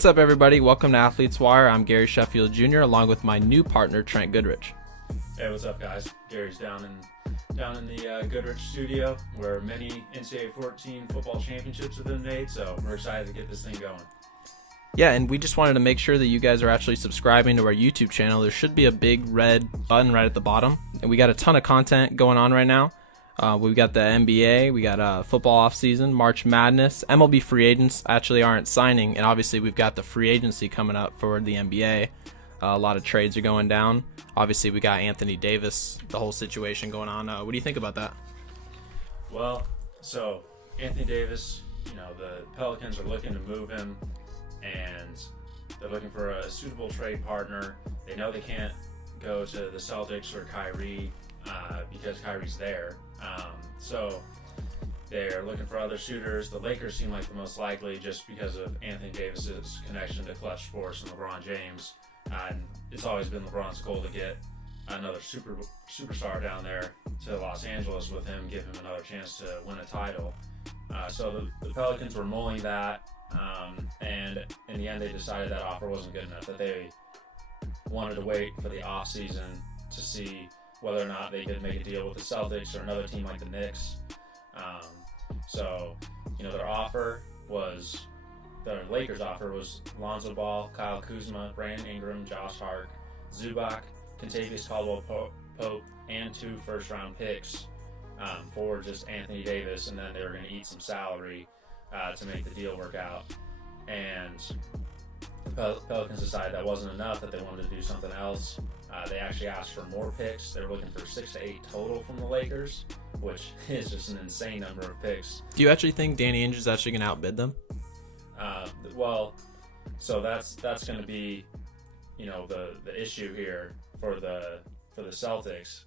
What's up, everybody? Welcome to Athletes Wire. I'm Gary Sheffield Jr. along with my new partner, Trent Goodrich. Hey, what's up, guys? Gary's down in the Goodrich studio where many NCAA 14 football championships have been made, so we're excited to get this thing going. Yeah, and we just wanted to make sure that you guys are actually subscribing to our YouTube channel. There should be a big red button right at the bottom, and we got a ton of content going on right now. We've got the NBA, we got football offseason, March Madness, MLB free agents actually aren't signing, and obviously we've got the free agency coming up for the NBA. A lot of trades are going down. Obviously we got Anthony Davis, the whole situation going on. What do you think about that? Well, so Anthony Davis, the Pelicans are looking to move him, and they're looking for a suitable trade partner. They know they can't go to the Celtics or Kyrie because Kyrie's there. So they're looking for other suitors. The Lakers seem like the most likely just because of Anthony Davis's connection to Clutch Sports and LeBron James. And it's always been LeBron's goal to get another superstar down there to Los Angeles with him, give him another chance to win a title. So the Pelicans were mulling that, and in the end they decided that offer wasn't good enough, that they wanted to wait for the off season to see whether or not they could make a deal with the Celtics or another team like the Knicks. So their offer was, the Lakers' offer was Lonzo Ball, Kyle Kuzma, Brandon Ingram, Josh Hart, Zubac, Kentavious Caldwell-Pope, and 2 first-round picks for just Anthony Davis, and then they were going to eat some salary to make the deal work out. And the Pelicans decided that wasn't enough, that they wanted to do something else. They actually asked for more picks. They were looking for 6 to 8 total from the Lakers, which is just an insane number of picks. Do you actually think Danny Ainge is actually going to outbid them? Well, so that's going to be, the issue here for the Celtics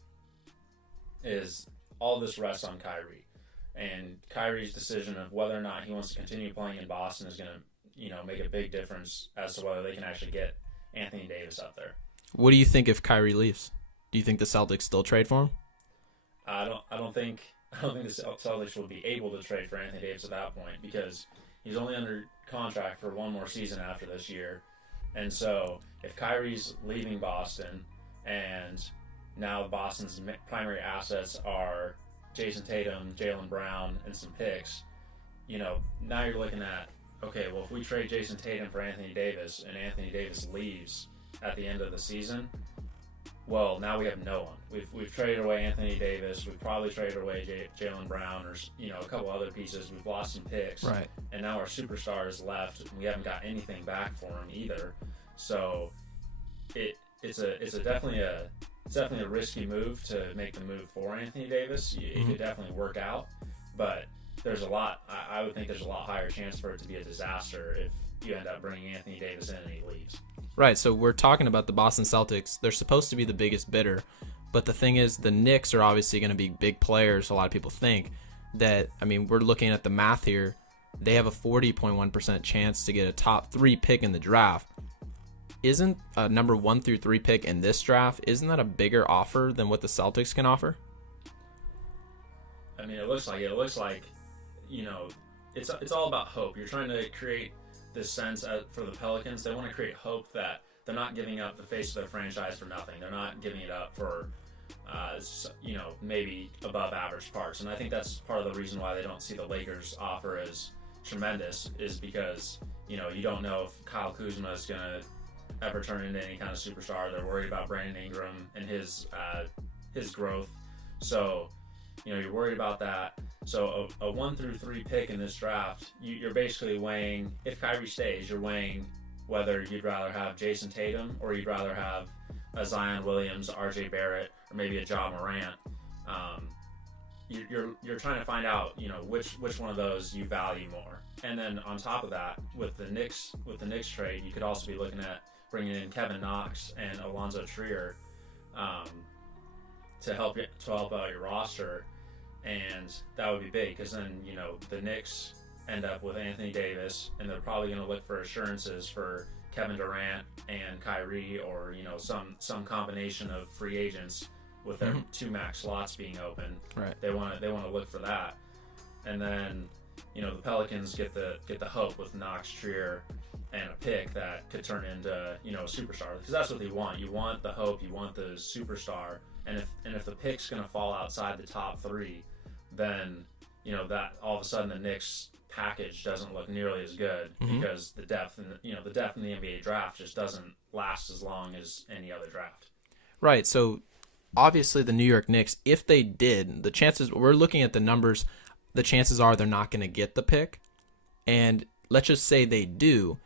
is all this rests on Kyrie, and Kyrie's decision of whether or not he wants to continue playing in Boston is going to, make a big difference as to whether they can actually get Anthony Davis up there. What do you think if Kyrie leaves? Do you think the Celtics still trade for him? I don't think the Celtics will be able to trade for Anthony Davis at that point, because he's only under contract for one more season after this year. And so if Kyrie's leaving Boston and now Boston's primary assets are Jason Tatum, Jaylen Brown, and some picks, now you're looking at, okay, well, if we trade Jason Tatum for Anthony Davis and Anthony Davis leaves at the end of the season, well, now we have no one. We've traded away Anthony Davis. We've probably traded away Jaylen Brown or a couple other pieces. We've lost some picks, right? And now our superstar is left, and we haven't got anything back for him either. So it's definitely a risky move to make the move for Anthony Davis. It could definitely work out, but I would think there's a lot higher chance for it to be a disaster if you end up bringing Anthony Davis in and he leaves. Right, so we're talking about the Boston Celtics. They're supposed to be the biggest bidder, but the thing is, the Knicks are obviously going to be big players. A lot of people think that, we're looking at the math here. They have a 40.1% chance to get a top 3 pick in the draft. Isn't a number 1 through 3 pick in this draft, isn't that a bigger offer than what the Celtics can offer? It looks like it's all about hope. You're trying to create this sense for the Pelicans. They want to create hope that they're not giving up the face of their franchise for nothing. They're not giving it up for, maybe above average parts. And I think that's part of the reason why they don't see the Lakers offer as tremendous, is because, you don't know if Kyle Kuzma is going to ever turn into any kind of superstar. They're worried about Brandon Ingram and his growth. So, you're worried about that. So a 1 through 3 pick in this draft, you're basically weighing, if Kyrie stays, you're weighing whether you'd rather have Jason Tatum or you'd rather have a Zion Williams, RJ Barrett, or maybe a Ja Morant. You're trying to find out, which one of those you value more. And then on top of that, with the Knicks trade, you could also be looking at bringing in Kevin Knox and Alonzo Trier to help out your roster. And that would be big, because then, the Knicks end up with Anthony Davis, and they're probably going to look for assurances for Kevin Durant and Kyrie, or, some combination of free agents with their 2 max slots being open. Right. They want to look for that. And then, the Pelicans get the hope with Knox, Trier, and a pick that could turn into, you know, a superstar, because that's what they want. You want the hope, you want the superstar, and if the pick's going to fall outside the top 3, then, you know, that all of a sudden the Knicks package doesn't look nearly as good, because the depth in the depth in the NBA draft just doesn't last as long as any other draft. Right. So obviously the New York Knicks, if they did, the chances, we're looking at the numbers, the chances are they're not going to get the pick. And let's just say they do.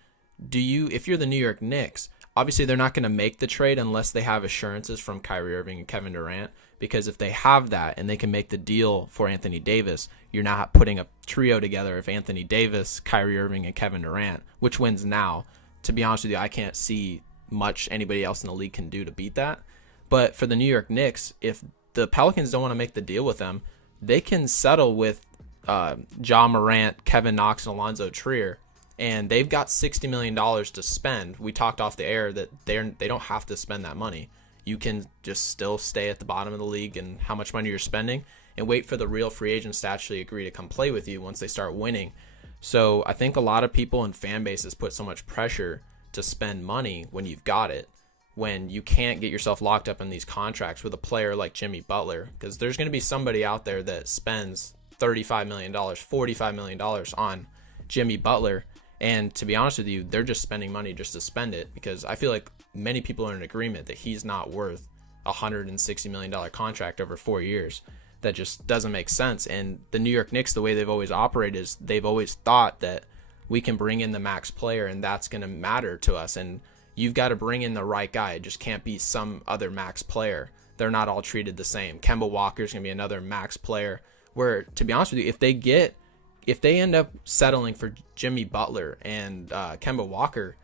If you're the New York Knicks, obviously they're not going to make the trade unless they have assurances from Kyrie Irving and Kevin Durant, because if they have that and they can make the deal for Anthony Davis, you're not putting a trio together of Anthony Davis, Kyrie Irving, and Kevin Durant, which wins now. To be honest with you, I can't see much anybody else in the league can do to beat that. But for the New York Knicks, if the Pelicans don't want to make the deal with them, they can settle with Ja Morant, Kevin Knox, and Alonzo Trier, and they've got $60 million to spend. We talked off the air that they don't have to spend that money. You can just still stay at the bottom of the league and how much money you're spending, and wait for the real free agents to actually agree to come play with you once they start winning. So I think a lot of people and fan bases put so much pressure to spend money when you've got it, when you can't get yourself locked up in these contracts with a player like Jimmy Butler, because there's going to be somebody out there that spends $35 million, $45 million on Jimmy Butler. And to be honest with you, they're just spending money just to spend it, because I feel like many people are in agreement that he's not worth a $160 million contract over 4 years. That just doesn't make sense. And the New York Knicks, the way they've always operated is they've always thought that we can bring in the max player and that's going to matter to us. And you've got to bring in the right guy. It just can't be some other max player. They're not all treated the same. Kemba Walker's going to be another max player, where, to be honest with you, if they end up settling for Jimmy Butler and Kemba Walker,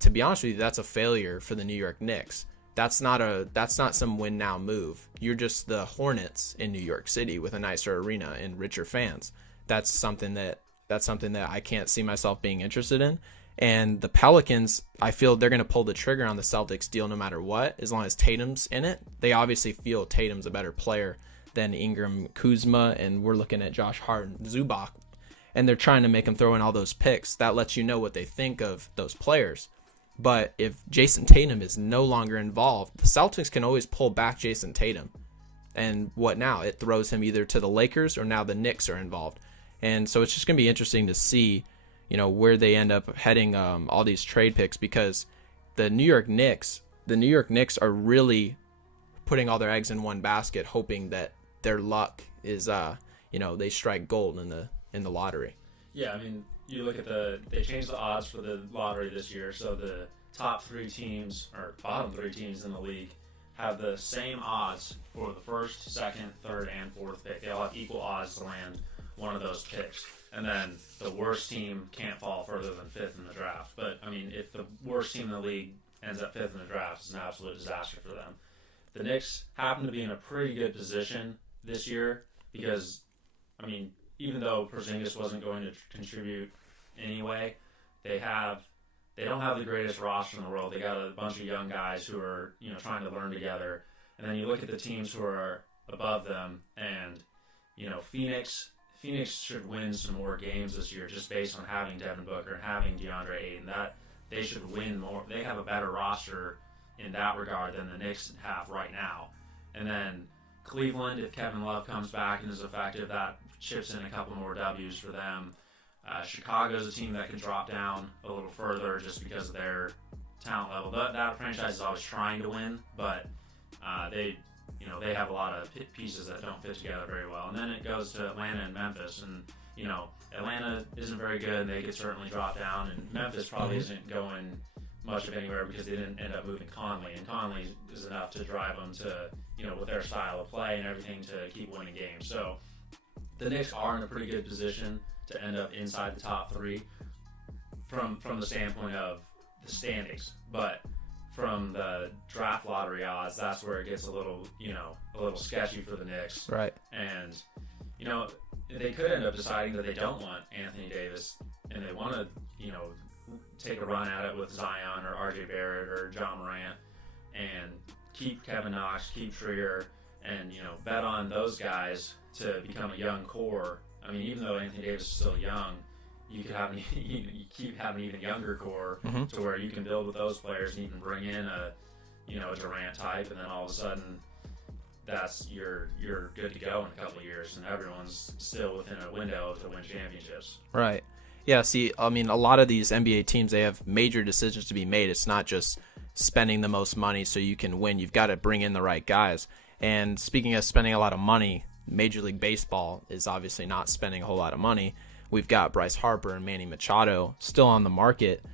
to be honest with you, that's a failure for the New York Knicks. That's not some win now move. You're just the Hornets in New York City with a nicer arena and richer fans. That's something that I can't see myself being interested in. And the Pelicans, I feel they're going to pull the trigger on the Celtics deal no matter what, as long as Tatum's in it. They obviously feel Tatum's a better player than Ingram, Kuzma, and we're looking at Josh Hart and Zubac, and they're trying to make him throw in all those picks. That lets you know what they think of those players. But if Jason Tatum is no longer involved, the Celtics can always pull back Jason Tatum. And what now? It throws him either to the Lakers or now the Knicks are involved. And so it's just going to be interesting to see, you know, where they end up heading all these trade picks, because the New York Knicks are really putting all their eggs in one basket, hoping that their luck is, they strike gold in the lottery. Yeah, I mean, you look at they changed the odds for the lottery this year, so the top 3 teams, or bottom 3 teams in the league, have the same odds for the first, second, third, and fourth pick. They all have equal odds to land one of those picks. And then the worst team can't fall further than 5th in the draft. But, I mean, if the worst team in the league ends up 5th in the draft, it's an absolute disaster for them. The Knicks happen to be in a pretty good position this year because, I mean, even though Porzingis wasn't going to contribute anyway, they don't have the greatest roster in the world. They got a bunch of young guys who are, trying to learn together. And then you look at the teams who are above them, and, Phoenix should win some more games this year just based on having Devin Booker and having DeAndre Ayton. That they should win more. They have a better roster in that regard than the Knicks have right now. And then Cleveland, if Kevin Love comes back and is effective, that chips in a couple more W's for them. Chicago's a team that can drop down a little further just because of their talent level. That franchise is always trying to win, but they have a lot of pieces that don't fit together very well. And then it goes to Atlanta and Memphis, and Atlanta isn't very good. They could certainly drop down, and Memphis probably isn't going much of anywhere because they didn't end up moving Conley, and Conley is enough to drive them to, with their style of play and everything, to keep winning games. So the Knicks are in a pretty good position to end up inside the top 3 from the standpoint of the standings, but from the draft lottery odds, that's where it gets a little sketchy for the Knicks. Right. And, they could end up deciding that they don't want Anthony Davis and they want to, take a run at it with Zion or RJ Barrett or John Morant and keep Kevin Knox, keep Trier, and, bet on those guys to become a young core. I mean, even though Anthony Davis is still young, you could have you keep having an even younger core Mm-hmm. to where you can build with those players and you can bring in a Durant type, and then all of a sudden you're good to go in a couple of years, and everyone's still within a window to win championships. Right. Yeah, see, I mean, a lot of these NBA teams, they have major decisions to be made. It's not just spending the most money so you can win. You've got to bring in the right guys. And speaking of spending a lot of money, Major League Baseball is obviously not spending a whole lot of money. We've got Bryce Harper and Manny Machado still on the market.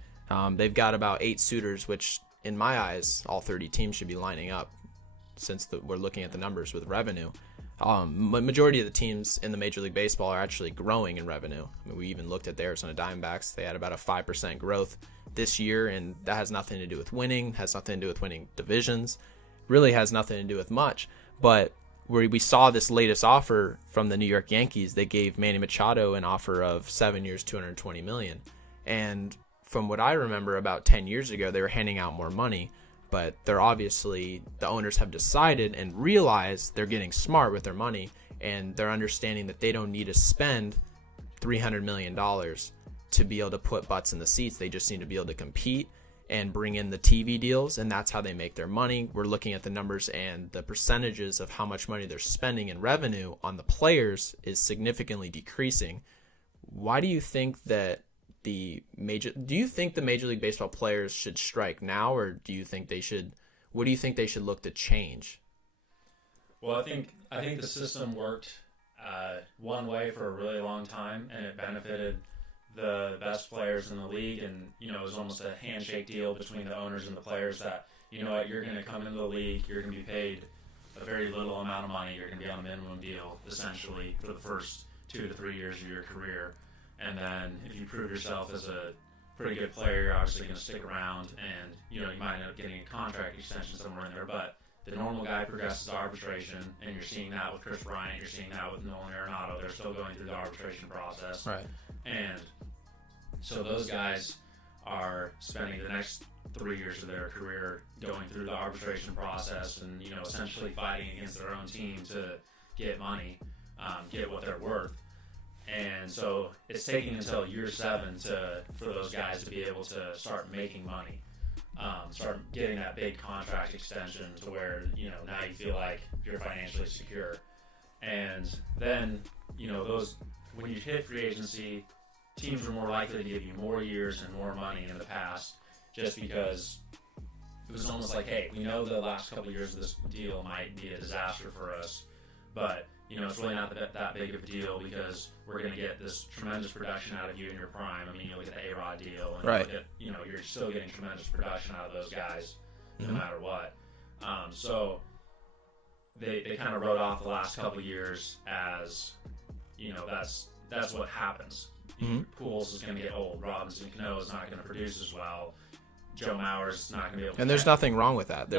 They've got about 8 suitors, which in my eyes, all 30 teams should be lining up since we're looking at the numbers with revenue. Majority of the teams in the Major League Baseball are actually growing in revenue. I mean, we even looked at the Arizona Diamondbacks. They had about a 5% growth this year, and that has nothing to do with winning, has nothing to do with winning divisions, really has nothing to do with much. But where we saw this latest offer from the New York Yankees, they gave Manny Machado an offer of 7 years, $220 million. And from what I remember, about 10 years ago, they were handing out more money. But they're obviously, the owners have decided and realized they're getting smart with their money, and they're understanding that they don't need to spend $300 million to be able to put butts in the seats. They just need to be able to compete and bring in the TV deals, and that's how they make their money. We're looking at the numbers, and the percentages of how much money they're spending in revenue on the players is significantly decreasing. Why do you think that do you think the Major League Baseball players should strike now, or do you think what do you think they should look to change? Well, I think the system worked one way for a really long time, and it benefited the best players in the league. And it was almost a handshake deal between the owners and the players that, you're going to come into the league, you're going to be paid a very little amount of money, you're going to be on a minimum deal essentially for the first 2 to 3 years of your career. And then if you prove yourself as a pretty good player, you're obviously going to stick around, and you might end up getting a contract extension somewhere in there. But the normal guy progresses to arbitration, and you're seeing that with Chris Bryant, you're seeing that with Nolan Arenado. They're still going through the arbitration process. Right. And so those guys are spending the next 3 years of their career going through the arbitration process and essentially fighting against their own team to get money, get what they're worth. And so it's taking until year 7 for those guys to be able to start making money, start getting that big contract extension to where, now you feel like you're financially secure. And then, when you hit free agency, teams are more likely to give you more years and more money in the past, just because it was almost like, hey, we know the last couple of years of this deal might be a disaster for us, but it's really not that big of a deal because we're going to get this tremendous production out of you in your prime. I mean, you look at the A-Rod deal, and right. You're still getting tremendous production out of those guys, Mm-hmm. no matter what. So they kind of wrote off the last couple of years as, that's what happens. Mm-hmm. Pujols is going to get old. Robinson Cano is not going to produce as well. Joe Mauer's is not going to be able to. And there's nothing wrong with that.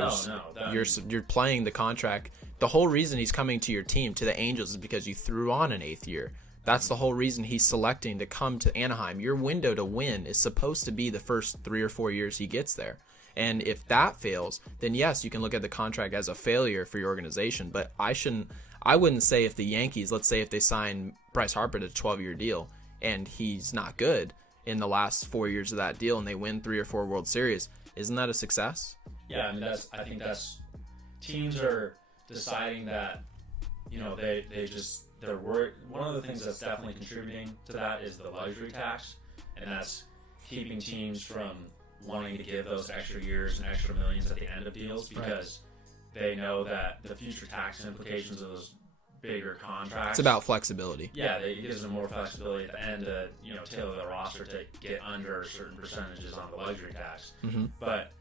You're playing the contract. The whole reason he's coming to your team, to the Angels, is because you threw on an 8th year. That's the whole reason he's selecting to come to Anaheim. Your window to win is supposed to be the first 3 or 4 years he gets there. And if that fails, then yes, you can look at the contract as a failure for your organization. But I wouldn't say if the Yankees, let's say if they sign Bryce Harper to a 12-year deal and he's not good in the last 4 years of that deal and they win 3 or 4 World Series, isn't that a success? Yeah, I mean, I think teams are deciding that, they're worried. One of the things that's definitely contributing to that is the luxury tax, and that's keeping teams from wanting to give those extra years and extra millions at the end of deals, because they know that the future tax implications of those bigger contracts. It's about flexibility. Yeah, it gives them more flexibility at the end to tailor the roster to get under certain percentages on the luxury tax. Mm-hmm. But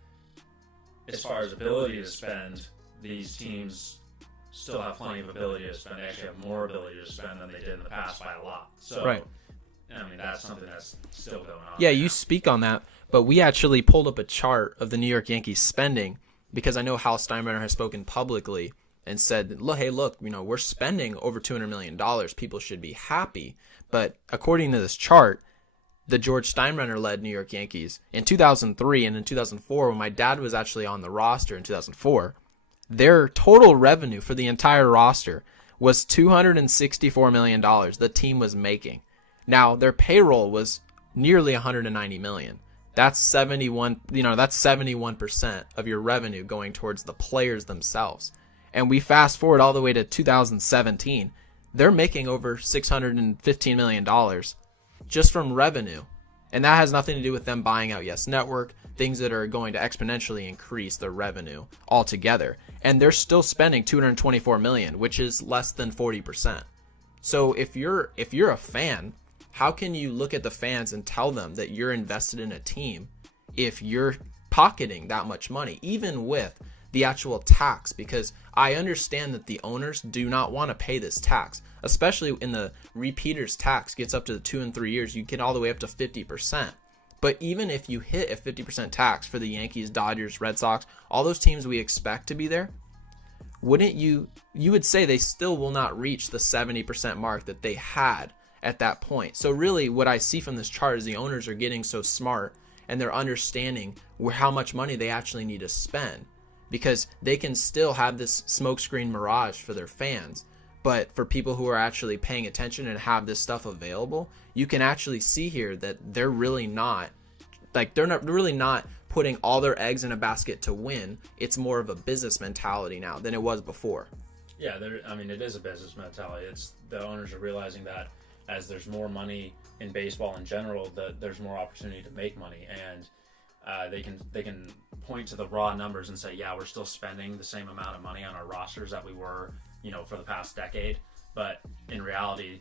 as far as ability to spend, these teams still have plenty of ability to spend. They actually have more ability to spend than they did in the past by a lot. So, right. I mean, that's something that's still going on. Yeah, you speak on that, but we actually pulled up a chart of the New York Yankees spending, because I know Hal Steinbrenner has spoken publicly and said, hey, look, we're spending over $200 million. People should be happy. But according to this chart, the George Steinbrenner-led New York Yankees in 2003 and in 2004, when my dad was actually on the roster in 2004, their total revenue for the entire roster was $264 million the team was making. Now, their payroll was nearly 190 million. That's 71, that's 71% of your revenue going towards the players themselves. And we fast forward all the way to 2017, they're making over $615 million just from revenue. And that has nothing to do with them buying out Yes Network, things that are going to exponentially increase their revenue altogether. And they're still spending $224 million, which is less than 40%. So if you're a fan, how can you look at the fans and tell them that you're invested in a team if you're pocketing that much money, even with the actual tax? Because I understand that the owners do not want to pay this tax, especially in the repeaters tax gets up to the 2 and 3 years. You get all the way up to 50%. But even if you hit a 50% tax for the Yankees, Dodgers, Red Sox, all those teams we expect to be there, wouldn't you would say they still will not reach the 70% mark that they had at that point. So really what I see from this chart is the owners are getting so smart and they're understanding how much money they actually need to spend, because they can still have this smokescreen mirage for their fans. But for people who are actually paying attention and have this stuff available, you can actually see here that they're really not putting all their eggs in a basket to win. It's more of a business mentality now than it was before. Yeah, it is a business mentality. It's the owners are realizing that as there's more money in baseball in general, that there's more opportunity to make money, and they can point to the raw numbers and say, yeah, we're still spending the same amount of money on our rosters that we were, for the past decade. But in reality,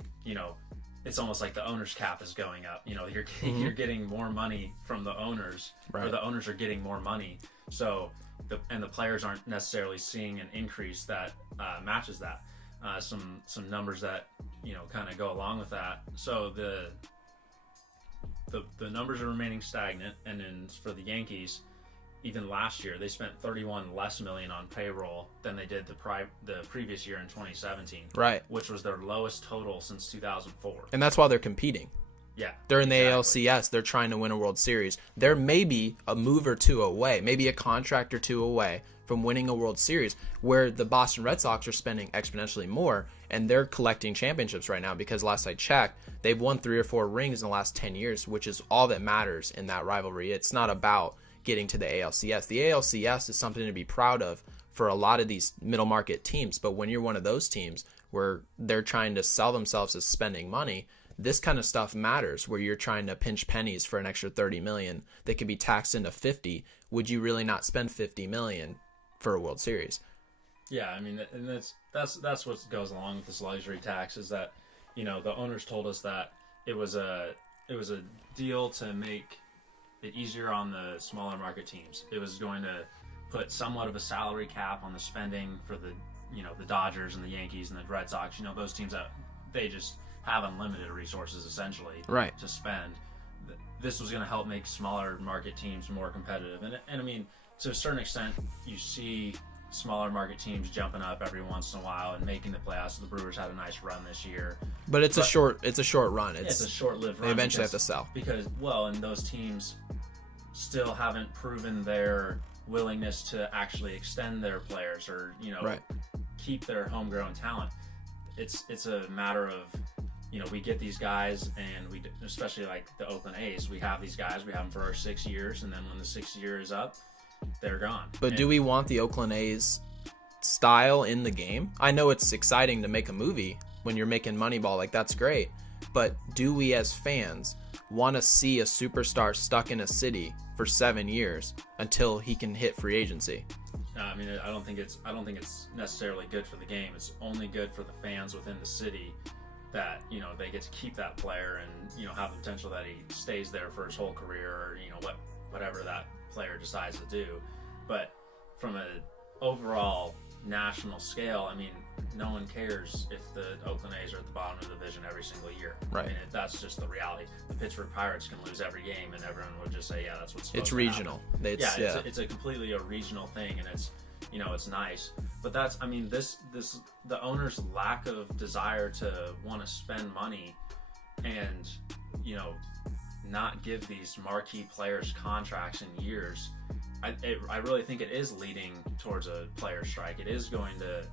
it's almost like the owner's cap is going up. You're getting more money from the owners, right? Or the owners are getting more money. So the players aren't necessarily seeing an increase that matches that. Some numbers that kind of go along with that. So the numbers are remaining stagnant, and then for the Yankees, even last year they spent 31 less million on payroll than they did the previous year in 2017, right? Which was their lowest total since 2004. And that's why they're competing. Yeah, they're in the ALCS. They're trying to win a World Series. They're maybe a move or two away, maybe a contract or two away from winning a World Series, where the Boston Red Sox are spending exponentially more, and they're collecting championships right now because last I checked, they've won 3 or 4 rings in the last 10 years, which is all that matters in that rivalry. It's not about getting to the ALCS. The ALCS is something to be proud of for a lot of these middle market teams, but when you're one of those teams where they're trying to sell themselves as spending money, this kind of stuff matters, where you're trying to pinch pennies for an extra 30 million that could be taxed into 50. Would you really not spend 50 million for a World Series? Yeah, and that's what goes along with this luxury tax, is that the owners told us that it was a deal to make it easier on the smaller market teams. It was going to put somewhat of a salary cap on the spending for the the Dodgers and the Yankees and the Red Sox. Those teams that they just have unlimited resources essentially, right, to spend. This was going to help make smaller market teams more competitive, and to a certain extent, you see smaller market teams jumping up every once in a while and making the playoffs. The Brewers had a nice run this year, but it's a short run. It's a short-lived run. They eventually have to sell and those teams still haven't proven their willingness to actually extend their players or right, keep their homegrown talent. It's a matter of we get these guys, and we, especially like the Oakland A's, we have these guys, we have them for our 6 years, and then when the 6th year is up, they're gone. But do we want the Oakland A's style in the game? I know it's exciting to make a movie when you're making Moneyball, like that's great, but do we as fans want to see a superstar stuck in a city for 7 years until he can hit free agency? I don't think it's necessarily good for the game. It's only good for the fans within the city, that they get to keep that player and have the potential that he stays there for his whole career, or whatever that player decides to do. But from an overall national scale, no one cares if the Oakland A's are at the bottom of the division every single year. Right. That's just the reality. The Pittsburgh Pirates can lose every game, and everyone would just say, yeah, that's what's supposed it's to regional. happen. It's a completely a regional thing, and it's it's nice. But that's the owner's lack of desire to want to spend money and not give these marquee players contracts in years. I really think it is leading towards a player strike. It is going to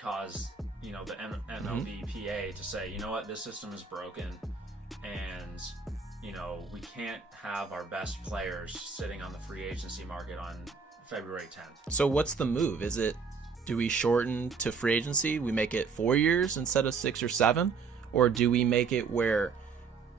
cause the MLBPA to say, this system is broken, and we can't have our best players sitting on the free agency market on February 10th. So what's the move? Do we shorten to free agency? We make it 4 years instead of 6 or 7? Or do we make it where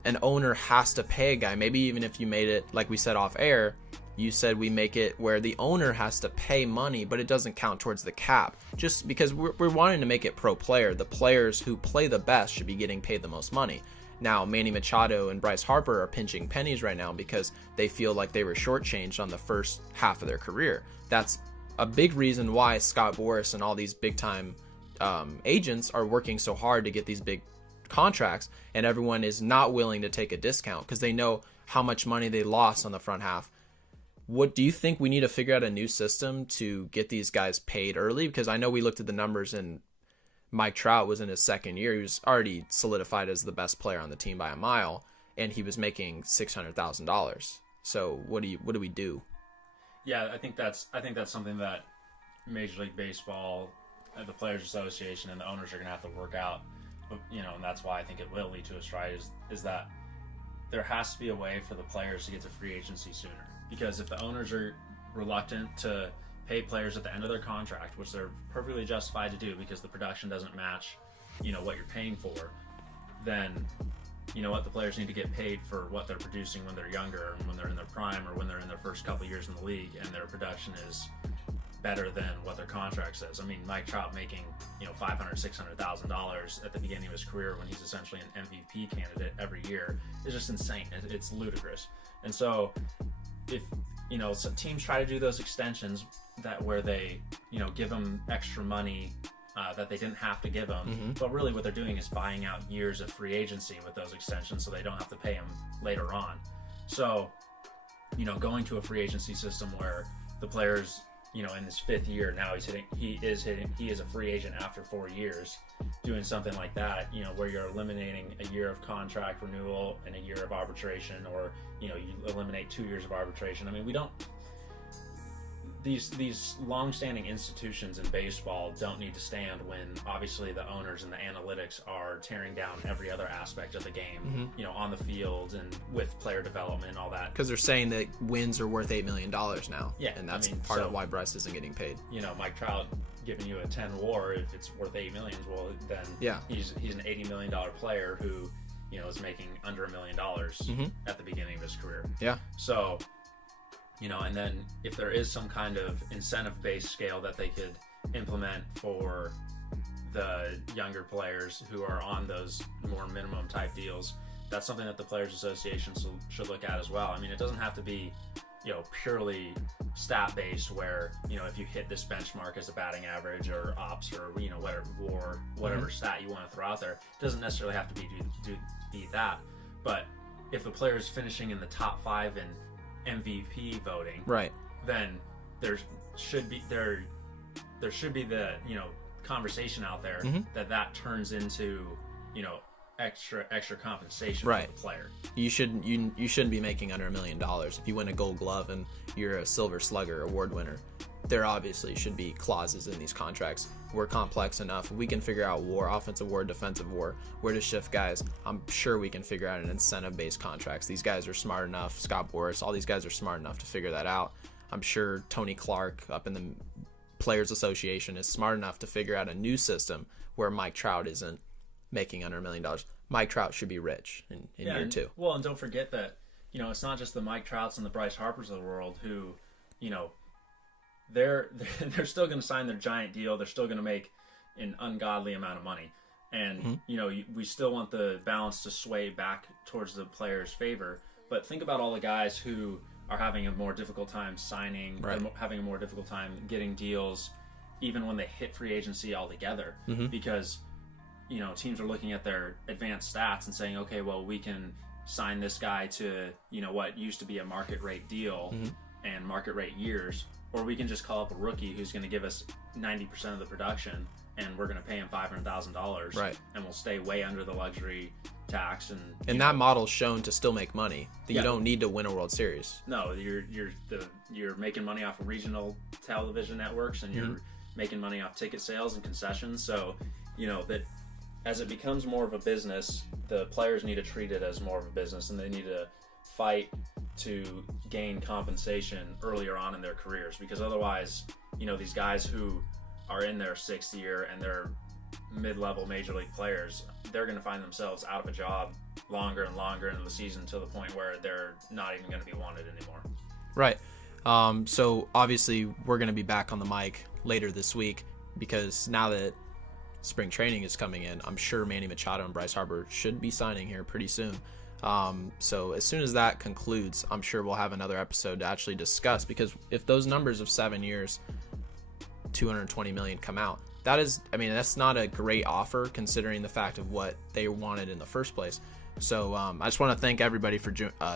an owner has to pay a guy? Maybe even if you made it, like we said off air, you said we make it where the owner has to pay money, but it doesn't count towards the cap. Just because we're wanting to make it pro player. The players who play the best should be getting paid the most money. Now, Manny Machado and Bryce Harper are pinching pennies right now because they feel like they were shortchanged on the first half of their career. That's a big reason why Scott Boras and all these big-time agents are working so hard to get these big contracts, and everyone is not willing to take a discount because they know how much money they lost on the front half. What do you think we need to figure out a new system to get these guys paid early? Because I know we looked at the numbers and Mike Trout was in his second year. He was already solidified as the best player on the team by a mile, and he was making $600,000. So what do we do? Yeah, I think that's something that Major League Baseball, the Players Association, and the owners are going to have to work out. And that's why I think it will lead to a strike. Is that there has to be a way for the players to get to free agency sooner. Because if the owners are reluctant to pay players at the end of their contract, which they're perfectly justified to do because the production doesn't match, what you're paying for, then the players need to get paid for what they're producing when they're younger and when they're in their prime or when they're in their first couple years in the league and their production is better than what their contract says. I mean, Mike Trout making $500,000-$600,000 at the beginning of his career when he's essentially an MVP candidate every year is just insane. It's ludicrous. And so if some teams try to do those extensions where they give them extra money that they didn't have to give them, but really what they're doing is buying out years of free agency with those extensions so they don't have to pay them later on. So going to a free agency system where the players in his 5th year now he is a free agent after 4 years, doing something like that, where you're eliminating a year of contract renewal and a year of arbitration, or you eliminate 2 years of arbitration. I mean, these long-standing institutions in baseball don't need to stand when obviously the owners and the analytics are tearing down every other aspect of the game, on the field and with player development and all that. Because they're saying that wins are worth $8 million now. Yeah, and that's part of why Bryce isn't getting paid. Mike Trout giving you a 10 WAR, if it's worth $8 million, well then he's an $80 million player who is making under $1 million at the beginning of his career. Yeah. So. And then if there is some kind of incentive-based scale that they could implement for the younger players who are on those more minimum type deals, that's something that the Players Association should look at as well. I mean, it doesn't have to be, purely stat-based where, if you hit this benchmark as a batting average or ops or, whatever WAR, whatever stat you want to throw out there, it doesn't necessarily have to be that. But if the player is finishing in the top 5 in MVP voting, right, then there should be the conversation out there that turns into extra compensation for the player. You shouldn't be making under $1 million if you win a Gold Glove and you're a Silver Slugger award winner. There obviously should be clauses in these contracts. We're complex enough. We can figure out WAR, offensive WAR, defensive WAR, where to shift guys. I'm sure we can figure out an incentive-based contracts. These guys are smart enough. Scott Boras, all these guys are smart enough to figure that out. I'm sure Tony Clark up in the Players Association is smart enough to figure out a new system where Mike Trout isn't making under $1 million. Mike Trout should be rich in year 2. Well, and don't forget that, it's not just the Mike Trouts and the Bryce Harpers of the world who, they're still going to sign their giant deal. They're still going to make an ungodly amount of money. And, we still want the balance to sway back towards the player's favor. But think about all the guys who are having a more difficult time signing, having a more difficult time getting deals, even when they hit free agency altogether. Because, teams are looking at their advanced stats and saying, okay, well, we can sign this guy to, what used to be a market rate deal and market rate years. Or we can just call up a rookie who's going to give us 90% of the production, and we're going to pay him $500,000, and we'll stay way under the luxury tax. And that model's shown to still make money. You don't need to win a World Series. No, you're making money off of regional television networks, and you're making money off ticket sales and concessions. So, that as it becomes more of a business, the players need to treat it as more of a business, and they need to fight to gain compensation earlier on in their careers, because otherwise, you know, these guys who are in their sixth year and they're mid-level major league players, they're going to find themselves out of a job longer and longer into the season, to the point where they're not even going to be wanted anymore. Right. So obviously we're going to be back on the mic later this week, because now that spring training is coming in, I'm sure Manny Machado and Bryce Harper should be signing here pretty soon. So as soon as that concludes, I'm sure we'll have another episode to actually discuss, because if those numbers of 7 years, 220 million come out, that is, I mean, that's not a great offer considering the fact of what they wanted in the first place. So I just want to thank everybody for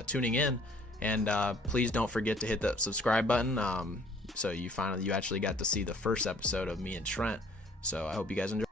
tuning in, and please don't forget to hit the subscribe button. So you actually got to see the first episode of me and Trent. So I hope you guys enjoy.